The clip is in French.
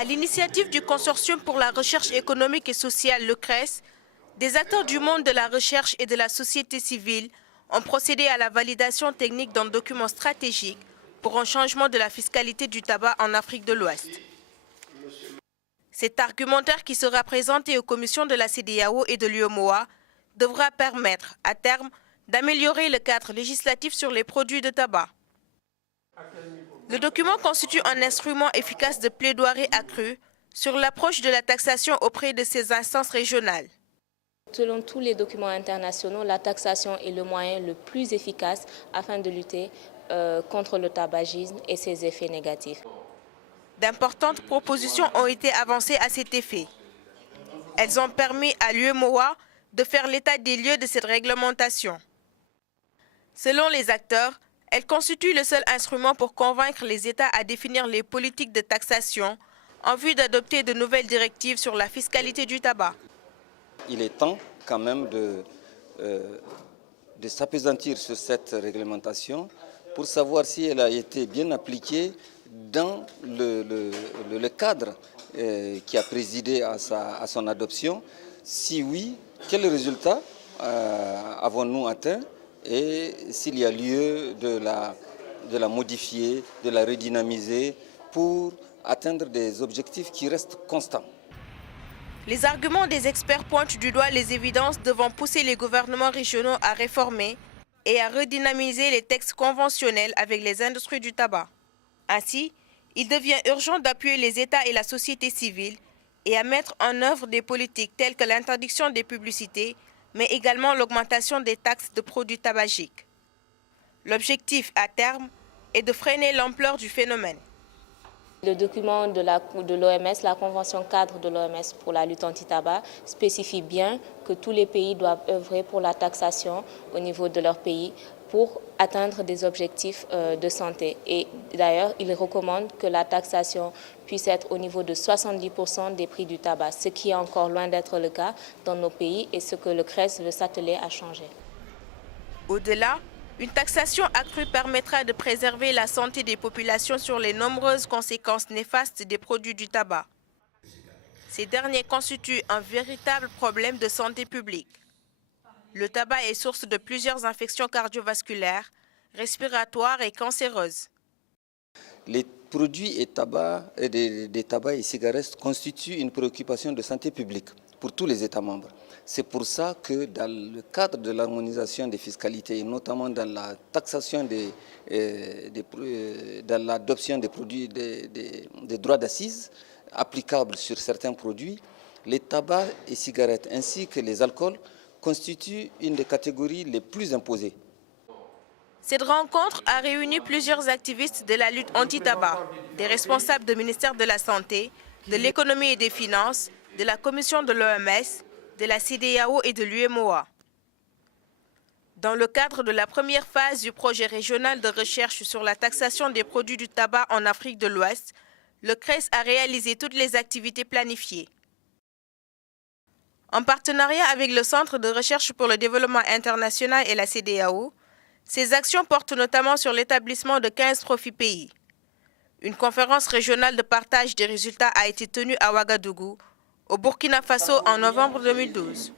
À l'initiative du Consortium pour la recherche économique et sociale, le CRES, des acteurs du monde de la recherche et de la société civile ont procédé à la validation technique d'un document stratégique pour un changement de la fiscalité du tabac en Afrique de l'Ouest. Cet argumentaire qui sera présenté aux commissions de la CEDEAO et de l'UEMOA devra permettre, à terme, d'améliorer le cadre législatif sur les produits de tabac. Le document constitue un instrument efficace de plaidoirie accrue sur l'approche de la taxation auprès de ces instances régionales. Selon tous les documents internationaux, la taxation est le moyen le plus efficace afin de lutter contre le tabagisme et ses effets négatifs. D'importantes propositions ont été avancées à cet effet. Elles ont permis à l'UEMOA de faire l'état des lieux de cette réglementation. Selon les acteurs, elle constitue le seul instrument pour convaincre les États à définir les politiques de taxation en vue d'adopter de nouvelles directives sur la fiscalité du tabac. Il est temps quand même de s'appesantir sur cette réglementation pour savoir si elle a été bien appliquée dans le cadre qui a présidé à son adoption. Si oui, quels résultats avons-nous atteints et s'il y a lieu de la modifier, de la redynamiser pour atteindre des objectifs qui restent constants. Les arguments des experts pointent du doigt les évidences devant pousser les gouvernements régionaux à réformer et à redynamiser les textes conventionnels avec les industries du tabac. Ainsi, il devient urgent d'appuyer les États et la société civile et à mettre en œuvre des politiques telles que l'interdiction des publicités, mais également l'augmentation des taxes de produits tabagiques. L'objectif à terme est de freiner l'ampleur du phénomène. Le document de l'OMS, la Convention cadre de l'OMS pour la lutte anti-tabac, spécifie bien que tous les pays doivent œuvrer pour la taxation au niveau de leur pays pour atteindre des objectifs de santé. Et d'ailleurs, il recommande que la taxation puisse être au niveau de 70% des prix du tabac, ce qui est encore loin d'être le cas dans nos pays et ce que le CRES veut s'atteler à changer. Au-delà, une taxation accrue permettra de préserver la santé des populations sur les nombreuses conséquences néfastes des produits du tabac. Ces derniers constituent un véritable problème de santé publique. Le tabac est source de plusieurs infections cardiovasculaires, respiratoires et cancéreuses. Les produits des tabacs et cigarettes constituent une préoccupation de santé publique pour tous les États membres. C'est pour ça que dans le cadre de l'harmonisation des fiscalités, et notamment dans la taxation dans l'adoption des produits des droits d'assises applicables sur certains produits, les tabacs et cigarettes ainsi que les alcools constituent une des catégories les plus imposées. Cette rencontre a réuni plusieurs activistes de la lutte anti-tabac, des responsables du ministère de la Santé, de l'économie et des finances, de la commission de l'OMS, de la CEDEAO et de l'UEMOA. Dans le cadre de la première phase du projet régional de recherche sur la taxation des produits du tabac en Afrique de l'Ouest, le CRES a réalisé toutes les activités planifiées. En partenariat avec le Centre de recherche pour le développement international et la CEDEAO, ces actions portent notamment sur l'établissement de 15 trophies pays. Une conférence régionale de partage des résultats a été tenue à Ouagadougou, au Burkina Faso en novembre 2012.